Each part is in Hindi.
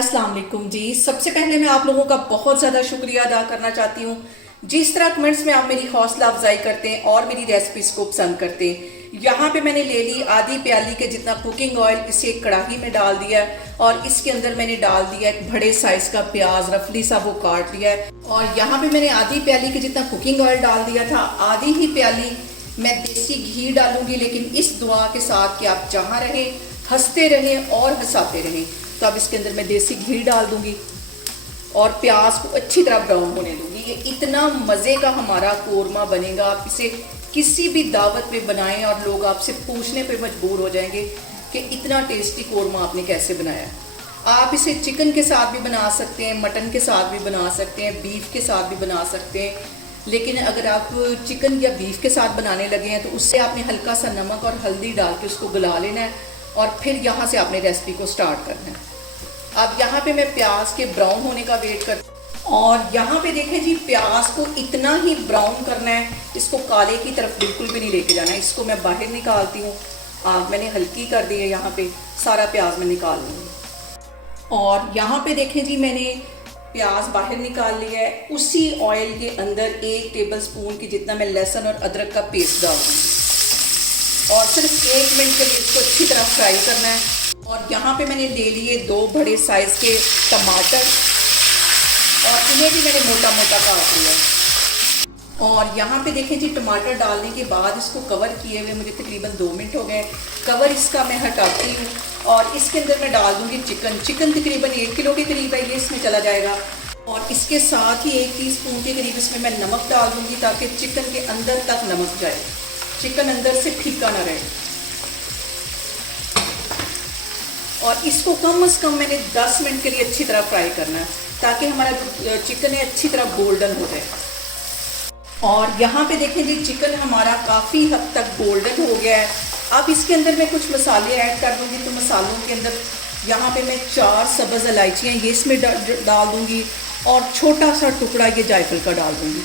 अस्सलाम वालेकुम जी। सबसे पहले मैं आप लोगों का बहुत ज़्यादा शुक्रिया अदा करना चाहती हूँ। जिस तरह कमेंट्स में आप मेरी हौसला अफजाई करते हैं और मेरी रेसिपीज़ को पसंद करते हैं। यहाँ पे मैंने ले ली आधी प्याली के जितना कुकिंग ऑयल, इसे एक कढ़ाई में डाल दिया और इसके अंदर मैंने डाल दिया एक बड़े साइज़ का प्याज, रफली सा वो काट लिया है। और यहाँ पे मैंने आधी प्याली के जितना कुकिंग ऑयल डाल दिया था। आधी ही प्याली मैं देसी घी डालूंगी, लेकिन इस दुआ के साथ कि आप जहाँ रहें हंसते रहें और हंसाते रहें। तो अब इसके अंदर मैं देसी घी डाल दूंगी और प्याज को अच्छी तरह ब्राउन होने दूंगी। ये इतना मज़े का हमारा कोरमा बनेगा, आप इसे किसी भी दावत पे बनाएं और लोग आपसे पूछने पे मजबूर हो जाएंगे कि इतना टेस्टी कोरमा आपने कैसे बनाया। आप इसे चिकन के साथ भी बना सकते हैं, मटन के साथ भी बना सकते हैं, बीफ के साथ भी बना सकते हैं। लेकिन अगर आप चिकन या बीफ के साथ बनाने लगे हैं तो उससे आपने हल्का सा नमक और हल्दी डाल के उसको गला लेना है और फिर यहाँ से आपने रेसिपी को स्टार्ट करना है। अब यहाँ पे मैं प्याज के ब्राउन होने का वेट कर और यहाँ पे देखें जी, प्याज को इतना ही ब्राउन करना है, इसको काले की तरफ बिल्कुल भी नहीं लेके जाना है। इसको मैं बाहर निकालती हूँ। आग मैंने हल्की कर दी है, यहाँ पे सारा प्याज मैं निकाल लूँगी। और यहाँ पे देखें जी, मैंने प्याज बाहर निकाल लिया है। उसी ऑयल के अंदर 1 टेबल स्पून की जितना मैं लहसुन और अदरक का पेस्ट डाल दूँगी और सिर्फ 1 मिनट के लिए इसको अच्छी तरह फ्राई करना है। और यहाँ पे मैंने ले लिए 2 बड़े साइज़ के टमाटर और इन्हें भी मैंने मोटा मोटा काट लिया। और यहाँ पे देखें जी, टमाटर डालने के बाद इसको कवर किए हुए मुझे तकरीबन 2 मिनट हो गए। कवर इसका मैं हटाती हूँ और इसके अंदर मैं डाल दूँगी चिकन तकरीबन 1 किलो के करीब है, ये इसमें चला जाएगा। और इसके साथ ही 1 टीस्पून के करीब इसमें मैं नमक डाल दूँगी ताकि चिकन के अंदर तक नमक जाए, चिकन अंदर से फीका ना रहे। और इसको कम से कम मैंने 10 मिनट के लिए अच्छी तरह फ्राई करना है ताकि हमारा जो चिकन है अच्छी तरह गोल्डन हो जाए। और यहाँ पे देखें जी, चिकन हमारा काफ़ी हद तक गोल्डन हो गया है। अब इसके अंदर मैं कुछ मसाले ऐड कर दूँगी। तो मसालों के अंदर यहाँ पे मैं 4 सब्ज़ इलायचियाँ ये इसमें डाल दूँगी और छोटा सा टुकड़ा ये जायफल का डाल दूँगी।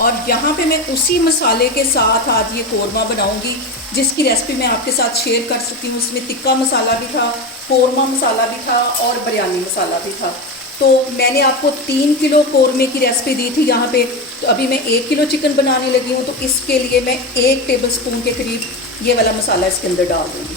और यहाँ पे मैं उसी मसाले के साथ आज ये कोरमा बनाऊंगी जिसकी रेसिपी मैं आपके साथ शेयर कर चुकी हूँ। उसमें टिक्का मसाला भी था, कोरमा मसाला भी था और बिरयानी मसाला भी था। तो मैंने आपको 3 किलो कोरमे की रेसिपी दी थी यहाँ पे। तो अभी मैं 1 किलो चिकन बनाने लगी हूँ, तो इसके लिए मैं 1 टेबल स्पून के करीब ये वाला मसाला इसके अंदर डाल दूँगी।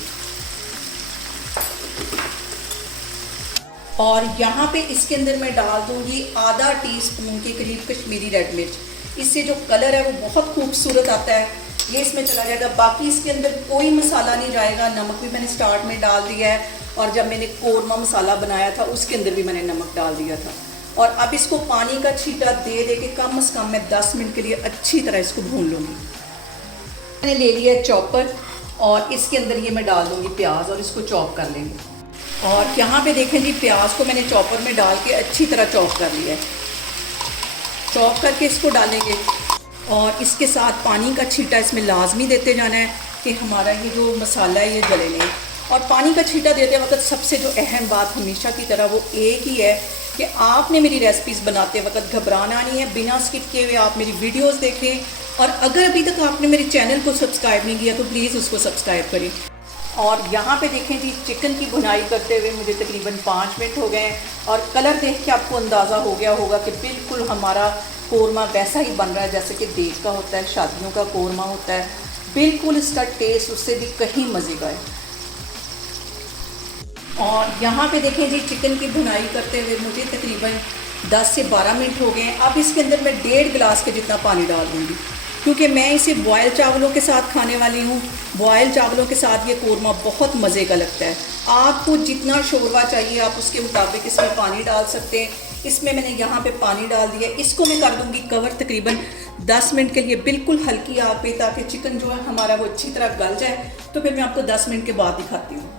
और यहाँ पे इसके अंदर मैं डाल दूँगी आधा टीस्पून के करीब कश्मीरी रेड मिर्च। इससे जो कलर है वो बहुत खूबसूरत आता है, ये इसमें चला जाएगा। बाकी इसके अंदर कोई मसाला नहीं जाएगा। नमक भी मैंने स्टार्ट में डाल दिया है और जब मैंने कोरमा मसाला बनाया था उसके अंदर भी मैंने नमक डाल दिया था। और अब इसको पानी का छींटा दे दे के कम से कम मैं 10 मिनट के लिए अच्छी तरह इसको भून लूँगी। मैंने ले लिया है चॉपर और इसके अंदर ये मैं डाल दूँगी प्याज और इसको चॉप कर लेंगे। और यहाँ पे देखें जी, प्याज को मैंने चॉपर में डाल के अच्छी तरह चॉप कर लिया है। चॉप करके इसको डालेंगे और इसके साथ पानी का छींटा इसमें लाजमी देते जाना है कि हमारा ये जो मसाला है ये जले नहीं। और पानी का छींटा देते वक्त सबसे जो अहम बात हमेशा की तरह वो एक ही है कि आपने मेरी रेसिपीज़ बनाते वक्त घबराना नहीं है। बिना स्किप किए हुए आप मेरी वीडियोस देखें और अगर अभी तक आपने मेरे चैनल को सब्सक्राइब नहीं किया तो प्लीज़ उसको सब्सक्राइब करें। और यहाँ पे देखें जी, चिकन की भुनाई करते हुए मुझे तकरीबन 5 मिनट हो गए हैं और कलर देख के आपको अंदाज़ा हो गया होगा कि बिल्कुल हमारा कोरमा वैसा ही बन रहा है जैसे कि देग का होता है, शादियों का कोरमा होता है। बिल्कुल इसका टेस्ट उससे भी कहीं मज़े का है। और यहाँ पे देखें जी, चिकन की भुनाई करते हुए मुझे तकरीबन 10 से 12 मिनट हो गए हैं। अब इसके अंदर मैं 1.5 गिलास के जितना पानी डाल दूँगी क्योंकि मैं इसे बॉयल चावलों के साथ खाने वाली हूँ। बॉयल चावलों के साथ ये कोरमा बहुत मज़े का लगता है। आपको जितना शोरबा चाहिए आप उसके मुताबिक इसमें पानी डाल सकते हैं। इसमें मैंने यहाँ पे पानी डाल दिया। इसको मैं कर दूँगी कवर तकरीबन 10 मिनट के लिए, बिल्कुल हल्की आग पे, ताकि चिकन जो है हमारा वो अच्छी तरह गल जाए। तो फिर मैं आपको 10 मिनट के बाद दिखाती हूँ।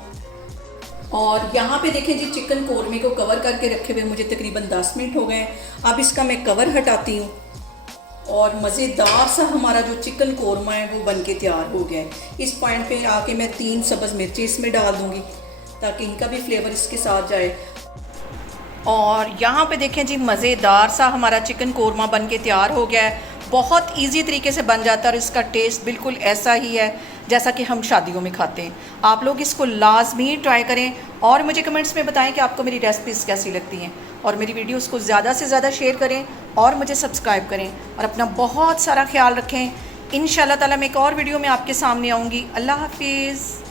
और यहाँ पे देखें जी, चिकन कोरमे को कवर करके रखे हुए मुझे तकरीबन 10 मिनट हो गए। अब इसका मैं कवर हटाती हूँ और मज़ेदार सा हमारा जो चिकन कोरमा है वो बनके तैयार हो गया है। इस पॉइंट पे आके मैं 3 सब्ज़ मिर्ची इसमें डाल दूँगी ताकि इनका भी फ्लेवर इसके साथ जाए। और यहाँ पे देखें जी, मज़ेदार सा हमारा चिकन कोरमा बनके तैयार हो गया है। बहुत इजी तरीके से बन जाता है और इसका टेस्ट बिल्कुल ऐसा ही है जैसा कि हम शादियों में खाते हैं। आप लोग इसको लाजमी ट्राई करें और मुझे कमेंट्स में बताएं कि आपको मेरी रेसिपीज़ कैसी लगती हैं, और मेरी वीडियोस को ज़्यादा से ज़्यादा शेयर करें और मुझे सब्सक्राइब करें, और अपना बहुत सारा ख्याल रखें। इंशाल्लाह ताला मैं एक और वीडियो में आपके सामने आऊँगी। अल्लाह हाफिज़।